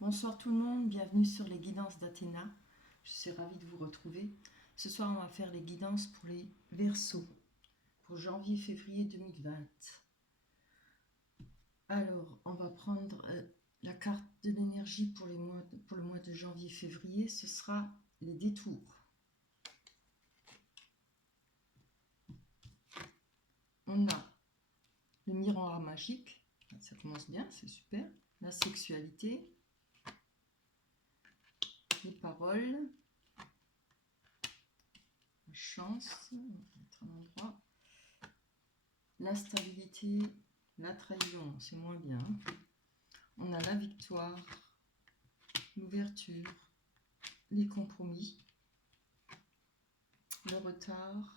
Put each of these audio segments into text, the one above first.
Bonsoir tout le monde, bienvenue sur les guidances d'Athéna. Je suis ravie de vous retrouver. Ce soir, on va faire les guidances pour les Verseaux, pour janvier-février 2020. Alors, on va prendre la carte de l'énergie pour le mois de janvier-février. Ce sera les détours. On a le miroir magique, ça commence bien, c'est super. La sexualité, les paroles, la chance, on va mettre un endroit. La stabilité, la trahison, c'est moins bien. On a la victoire, l'ouverture, les compromis, le retard,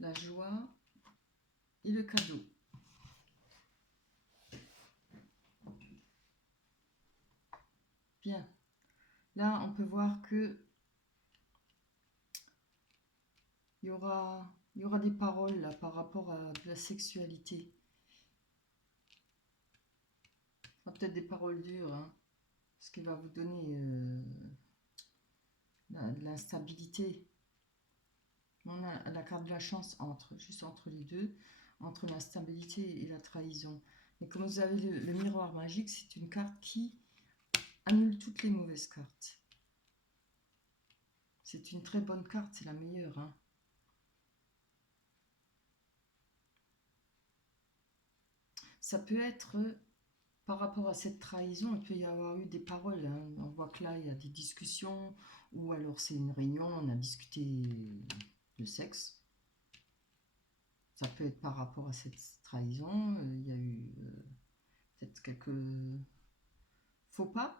la joie et le cadeau. Bien. Là, on peut voir que il y aura des paroles là, par rapport à la sexualité. Peut-être des paroles dures, hein, ce qui va vous donner de l'instabilité. On a la carte de la chance juste entre les deux, entre la stabilité et la trahison. Et comme vous avez le miroir magique, c'est une carte qui annule toutes les mauvaises cartes. C'est une très bonne carte, c'est la meilleure, hein. Ça peut être par rapport à cette trahison, il peut y avoir eu des paroles, hein. On voit que là, il y a des discussions, ou alors c'est une réunion, on a discuté de sexe. Ça peut être par rapport à cette trahison. Il y a eu peut-être quelques faux pas.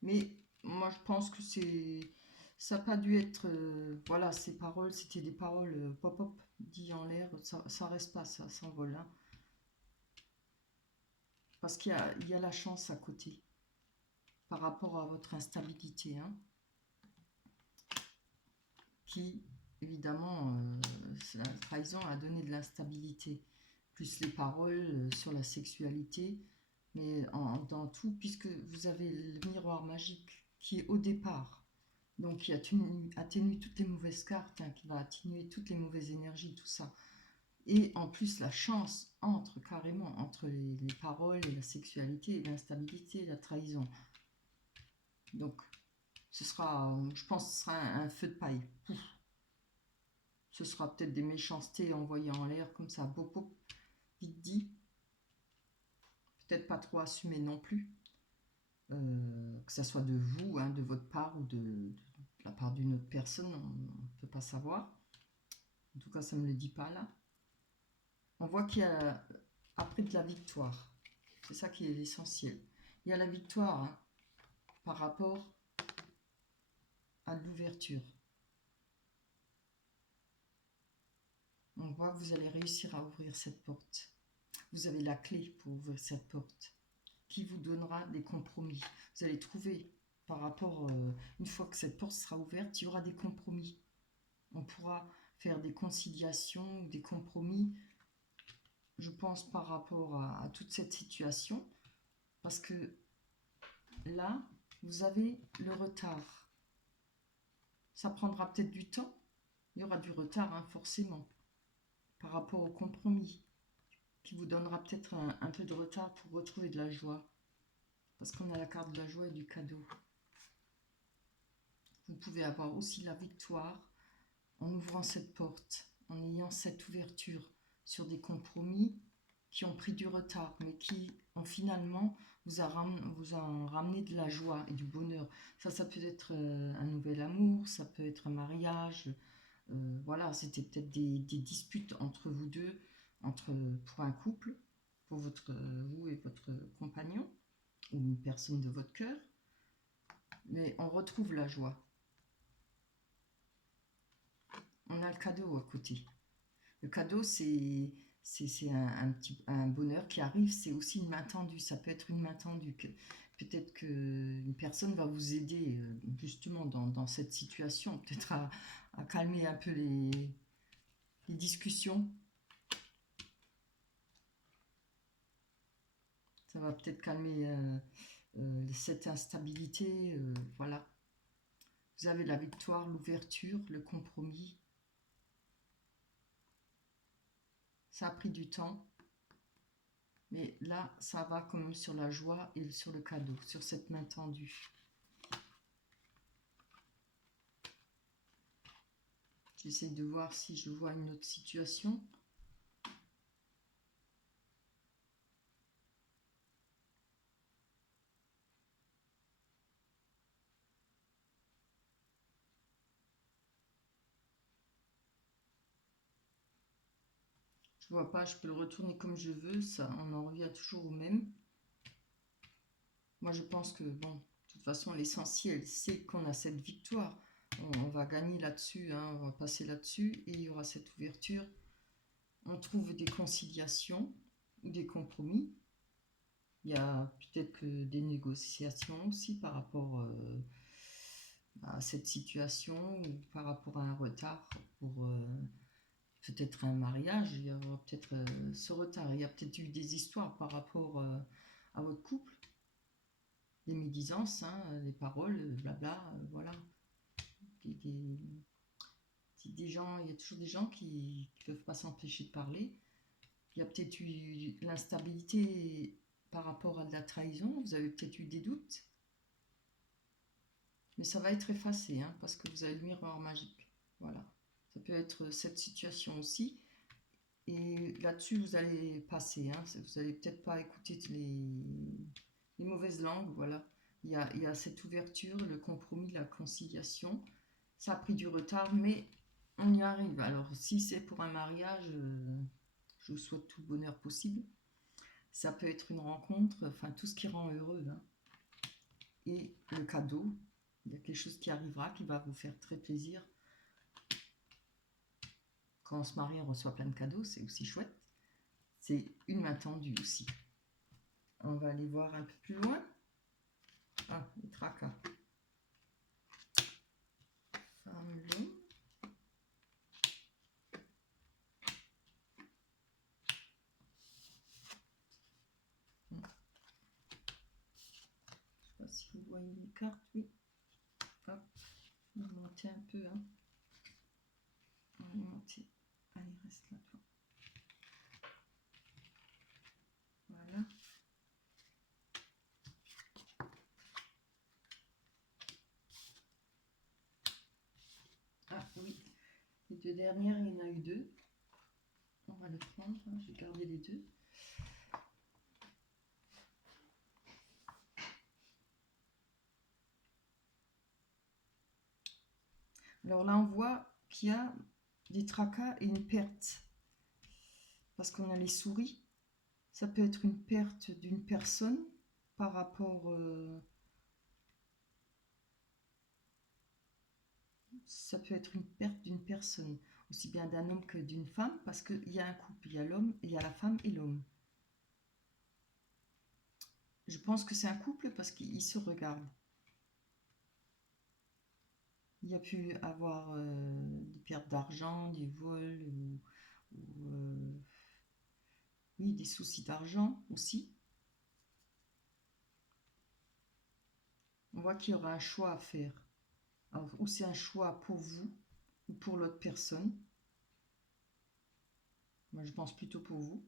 Mais moi, je pense que ça n'a pas dû être... voilà, ces paroles, c'était des paroles pop-up, dit en l'air. Ça reste pas, ça s'envole, hein. Parce qu'il y a la chance à côté, par rapport à votre instabilité, hein, qui, évidemment, la trahison a donné de l'instabilité, plus les paroles sur la sexualité, mais dans tout, puisque vous avez le miroir magique qui est au départ, donc qui atténue toutes les mauvaises cartes, hein, qui va atténuer toutes les mauvaises énergies, tout ça. Et en plus, la chance entre carrément entre les paroles et la sexualité, et l'instabilité et la trahison. Donc, ce sera, je pense, que ce sera un feu de paille. Pouf. Ce sera peut-être des méchancetés envoyées en l'air, comme ça, pop, vite dit. Peut-être pas trop assumé non plus. Que ça soit de vous, hein, de votre part ou de la part d'une autre personne, on ne peut pas savoir. En tout cas, ça ne me le dit pas là. On voit qu'il y a après de la victoire. C'est ça qui est l'essentiel. Il y a la victoire, hein, par rapport à l'ouverture. On voit que vous allez réussir à ouvrir cette porte. Vous avez la clé pour ouvrir cette porte qui vous donnera des compromis. Vous allez trouver par rapport, une fois que cette porte sera ouverte, il y aura des compromis. On pourra faire des conciliations, des compromis, je pense, par rapport à toute cette situation. Parce que là, vous avez le retard. Ça prendra peut-être du temps. Il y aura du retard, hein, forcément, par rapport au compromis, qui vous donnera peut-être un peu de retard pour retrouver de la joie. Parce qu'on a la carte de la joie et du cadeau. Vous pouvez avoir aussi la victoire en ouvrant cette porte, en ayant cette ouverture sur des compromis qui ont pris du retard, mais qui ont finalement vous a ramené de la joie et du bonheur. Ça peut être un nouvel amour, ça peut être un mariage. Voilà, c'était peut-être des disputes entre vous deux, pour un couple, pour vous et votre compagnon, ou une personne de votre cœur. Mais on retrouve la joie. On a le cadeau à côté. Le cadeau, c'est un bonheur qui arrive, c'est aussi une main tendue. Ça peut être une main tendue. Peut-être qu'une personne va vous aider justement dans cette situation, peut-être à calmer un peu les discussions. Ça va peut-être calmer cette instabilité. Voilà. Vous avez la victoire, l'ouverture, le compromis. Ça a pris du temps. Mais là, ça va quand même sur la joie et sur le cadeau, sur cette main tendue. J'essaie de voir si je vois une autre situation. Je vois pas, je peux le retourner comme je veux, ça, on en revient toujours au même. Moi, je pense que, bon, de toute façon, l'essentiel, c'est qu'on a cette victoire. On va gagner là-dessus, hein, on va passer là-dessus, et il y aura cette ouverture. On trouve des conciliations, des compromis. Il y a peut-être que des négociations aussi par rapport à cette situation, ou par rapport à un retard pour peut-être un mariage. Il y aura peut-être ce retard. Il y a peut-être eu des histoires par rapport à votre couple. Des médisances, hein, les paroles, blabla, voilà. Des, des gens, il y a toujours des gens qui ne peuvent pas s'empêcher de parler. Il y a peut-être eu l'instabilité par rapport à de la trahison, vous avez peut-être eu des doutes, mais ça va être effacé, hein, parce que vous avez le miroir magique. Voilà, ça peut être cette situation aussi, et là-dessus vous allez passer, hein, vous n'allez peut-être pas écouter les mauvaises langues, voilà. Il y a cette ouverture, le compromis, la conciliation. Ça a pris du retard, mais on y arrive. Alors, si c'est pour un mariage, je vous souhaite tout le bonheur possible. Ça peut être une rencontre, enfin tout ce qui rend heureux, hein. Et le cadeau, il y a quelque chose qui arrivera qui va vous faire très plaisir. Quand on se marie, on reçoit plein de cadeaux, c'est aussi chouette. C'est une main tendue aussi. On va aller voir un peu plus loin. Ah, les tracas. Femme long. Je ne sais pas si vous voyez les cartes, oui. Hop, on va monter un peu, hein. On va monter. Allez, reste là, toi. Voilà. Ah oui, les deux dernières, il y en a eu deux. On va les prendre, hein. J'ai gardé les deux. Alors là, on voit qu'il y a des tracas et une perte. Parce qu'on a les souris. Ça peut être une perte d'une personne par rapport... ça peut être une perte d'une personne, aussi bien d'un homme que d'une femme, parce qu'il y a un couple, il y a l'homme, il y a la femme et l'homme. Je pense que c'est un couple parce qu'ils se regardent. Il y a pu avoir des pertes d'argent, des vols, oui, des soucis d'argent aussi. On voit qu'il y aura un choix à faire. Alors, ou c'est un choix pour vous ou pour l'autre personne. Moi, je pense plutôt pour vous.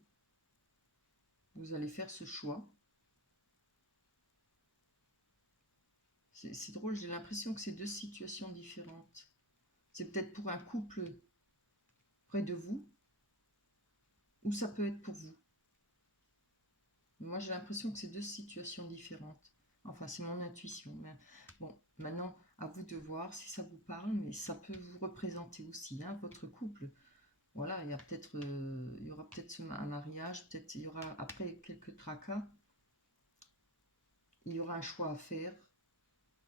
Vous allez faire ce choix. C'est drôle, j'ai l'impression que c'est deux situations différentes. C'est peut-être pour un couple près de vous, ou ça peut être pour vous. Moi, j'ai l'impression que c'est deux situations différentes. Enfin, c'est mon intuition. Mais bon, maintenant, à vous de voir si ça vous parle, mais ça peut vous représenter aussi, hein, votre couple. Voilà, il y aura peut-être un mariage, peut-être il y aura après quelques tracas, il y aura un choix à faire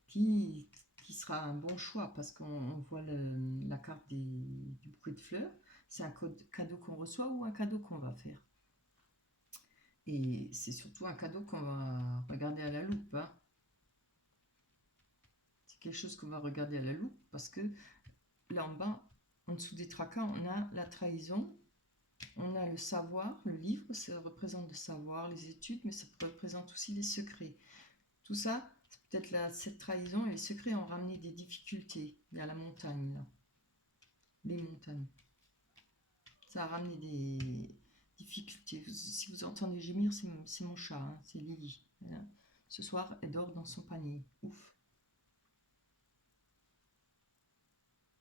qui, qui sera un bon choix parce qu'on voit la carte du bouquet de fleurs. C'est un cadeau qu'on reçoit ou un cadeau qu'on va faire. Et c'est surtout un cadeau qu'on va regarder à la loupe, hein. C'est quelque chose qu'on va regarder à la loupe parce que là en bas, en dessous des tracas, on a la trahison On a le savoir, le livre, ça représente le savoir, les études, mais ça représente aussi les secrets. Tout ça, c'est peut-être cette trahison et les secrets ont ramené des difficultés. Il y a la montagne, là. Les montagnes. Ça a ramené des difficultés. Si vous entendez gémir, c'est mon chat, hein, c'est Lily. Voilà. Ce soir, elle dort dans son panier. Ouf.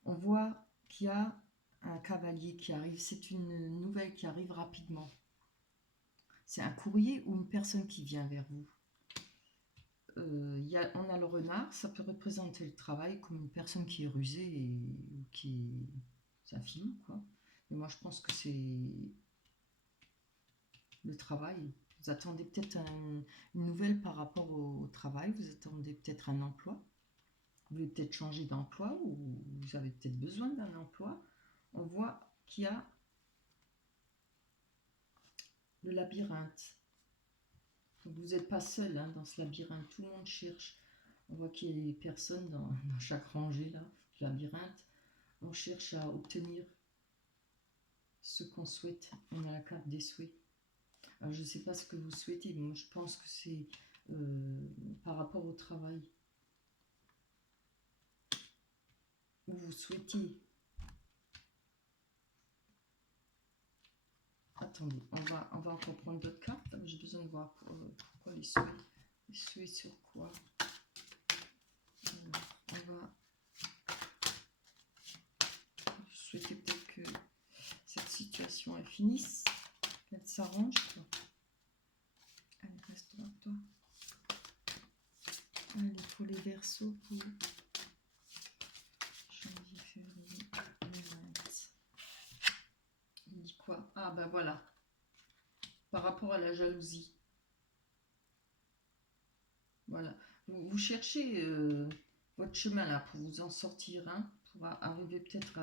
On voit qu'il y a un cavalier qui arrive. C'est une nouvelle qui arrive rapidement. C'est un courrier ou une personne qui vient vers vous. On a le renard, ça peut représenter le travail comme une personne qui est rusée et qui est un filou, quoi. Mais moi, je pense que c'est le travail. Vous attendez peut-être une nouvelle par rapport au travail, vous attendez peut-être un emploi. Vous voulez peut-être changer d'emploi ou vous avez peut-être besoin d'un emploi. On voit qu'il y a le labyrinthe. Donc vous n'êtes pas seul hein, dans ce labyrinthe, tout le monde cherche. On voit qu'il y a des personnes dans chaque rangée là, du labyrinthe. On cherche à obtenir ce qu'on souhaite. On a la carte des souhaits. Alors, je ne sais pas ce que vous souhaitez, mais moi je pense que c'est par rapport au travail. Où vous souhaitez. Attendez, on va encore prendre d'autres cartes. J'ai besoin de voir pourquoi les souhaits. Les souhaits sur quoi? Alors, on va souhaiter peut-être que cette situation elle finisse, qu'elle s'arrange. Allez, reste là, toi. Allez, pour les Verseaux, pour janvier, février, mars. Il dit quoi? Ah ben voilà. Par rapport à la jalousie. Voilà. Vous cherchez votre chemin là pour vous en sortir, hein, pour arriver peut-être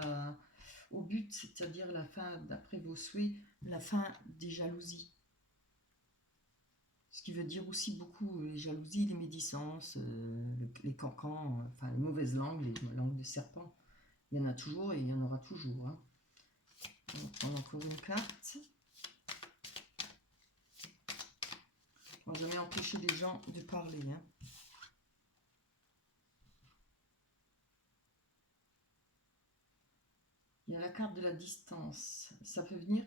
au but, c'est-à-dire la fin, d'après vos souhaits, la fin des jalousies. Ce qui veut dire aussi beaucoup les jalousies, les médisances, les cancans, enfin les mauvaises langues, les langues de serpent. Il y en a toujours et il y en aura toujours. Hein. On va prendre encore une carte. On va jamais empêcher les gens de parler. Hein. Il y a la carte de la distance. Ça peut venir,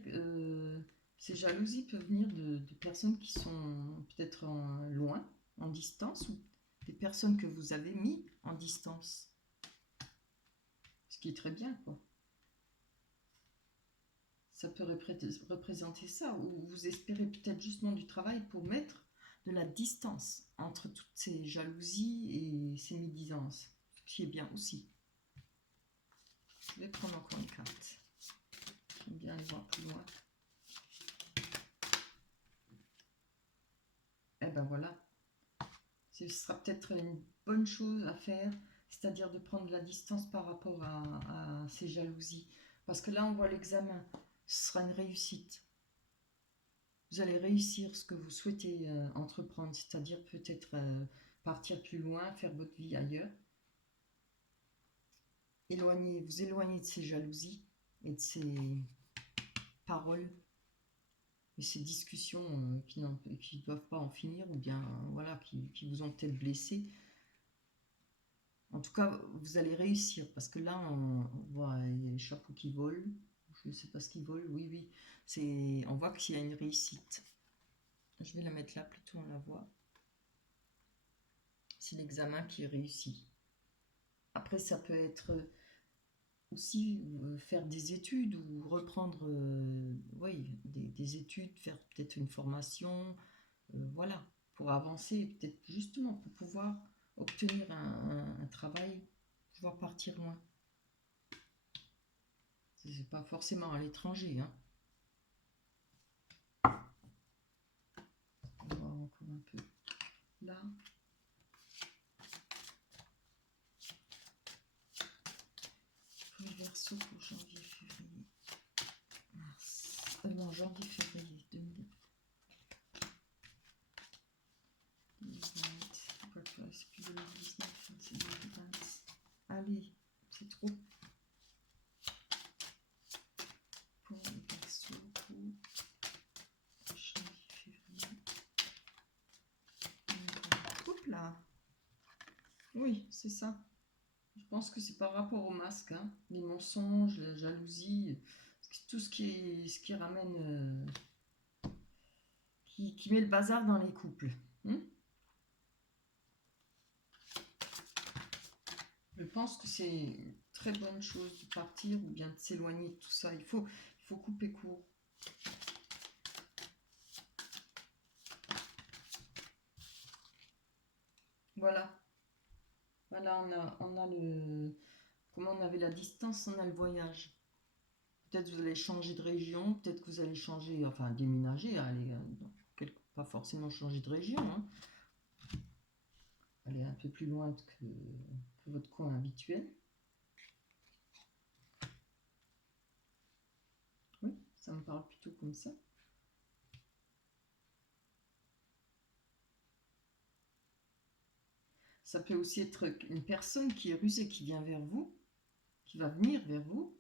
ces jalousies peuvent venir de personnes qui sont peut-être loin, en distance, ou des personnes que vous avez mis en distance. Ce qui est très bien, quoi. Ça peut représenter ça, ou vous espérez peut-être justement du travail pour mettre de la distance entre toutes ces jalousies et ces médisances, ce qui est bien aussi. Je vais prendre encore une carte. J'aime bien aller voir plus loin. Eh ben voilà. Ce sera peut-être une bonne chose à faire, c'est-à-dire de prendre de la distance par rapport à ces jalousies. Parce que là, on voit l'examen. Ce sera une réussite. Vous allez réussir ce que vous souhaitez entreprendre, c'est-à-dire peut-être partir plus loin, faire votre vie ailleurs. Vous éloigner de ces jalousies et de ces paroles et ces discussions qui ne doivent pas en finir ou bien voilà, qui vous ont peut-être blessé. En tout cas, vous allez réussir parce que là, on voit les chapeaux qui volent. Je ne sais pas ce qui vole. Oui. On voit qu'il y a une réussite. Je vais la mettre là, plutôt on la voit. C'est l'examen qui est réussi. Après, ça peut être aussi faire des études ou reprendre des études, faire peut-être une formation, voilà, pour avancer, peut-être justement pour pouvoir obtenir un travail, pouvoir partir loin. C'est pas forcément à l'étranger. Hein. On va voir encore un peu là. Pour les Verseaux pour janvier, février, mars. Non, janvier, février 2020. C'est plus 2019, c'est 2020. Allez, c'est trop. Pour les Verseaux, Voilà. Oui, c'est ça. Je pense que c'est par rapport au masque, hein. Les mensonges, la jalousie, tout ce qui ramène, qui met le bazar dans les couples. Hmm. Je pense que c'est une très bonne chose de partir ou bien de s'éloigner de tout ça. Il faut couper court. Voilà. Voilà, on a le... Comme on avait la distance, on a le voyage. Peut-être vous allez changer de région, peut-être que vous allez changer, enfin déménager, aller, pas forcément changer de région, hein. Aller un peu plus loin que votre coin habituel. Oui, ça me parle plutôt comme ça. Ça peut aussi être une personne qui est rusée, qui vient vers vous, qui va venir vers vous.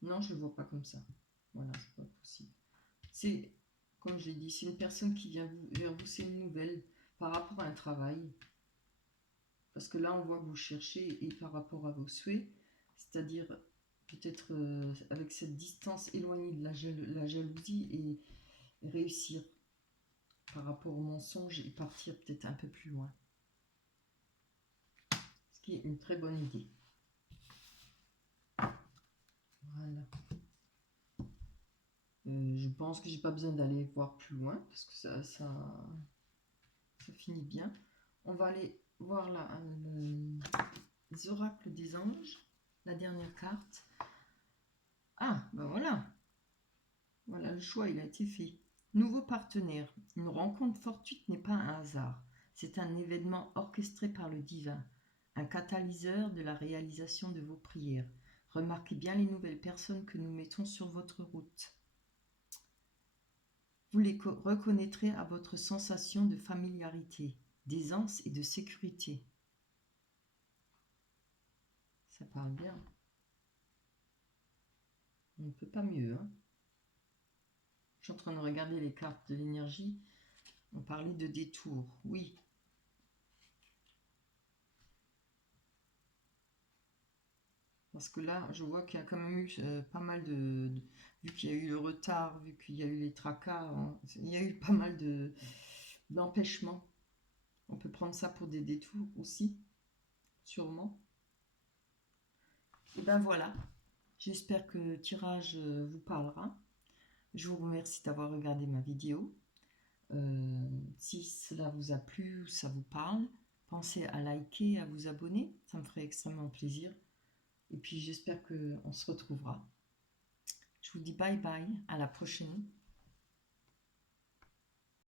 Non, je ne le vois pas comme ça. Voilà, c'est pas possible. C'est, comme je l'ai dit, c'est une personne qui vient vers vous, c'est une nouvelle par rapport à un travail. Parce que là, on voit que vous cherchez et par rapport à vos souhaits, c'est-à-dire peut-être avec cette distance éloignée de la jalousie et réussir par rapport au mensonge et partir peut-être un peu plus loin. Ce qui est une très bonne idée. Voilà. Je pense que j'ai pas besoin d'aller voir plus loin parce que ça finit bien. On va aller voir là les oracles des anges, la dernière carte. Ah, ben voilà. Voilà, le choix, il a été fait. Nouveau partenaire. Une rencontre fortuite n'est pas un hasard. C'est un événement orchestré par le divin, un catalyseur de la réalisation de vos prières. Remarquez bien les nouvelles personnes que nous mettons sur votre route. Vous les reconnaîtrez à votre sensation de familiarité, d'aisance et de sécurité. Ça parle bien. On ne peut pas mieux, hein. Je suis en train de regarder les cartes de l'énergie. On parlait de détour. Oui. Parce que là, je vois qu'il y a quand même eu pas mal vu qu'il y a eu le retard, vu qu'il y a eu les tracas, hein, il y a eu pas mal d'empêchements. On peut prendre ça pour des détours aussi, sûrement. Et ben voilà. J'espère que le tirage vous parlera. Je vous remercie d'avoir regardé ma vidéo. Si cela vous a plu ou ça vous parle, pensez à liker, à vous abonner. Ça me ferait extrêmement plaisir. Et puis j'espère qu'on se retrouvera. Je vous dis bye bye, à la prochaine.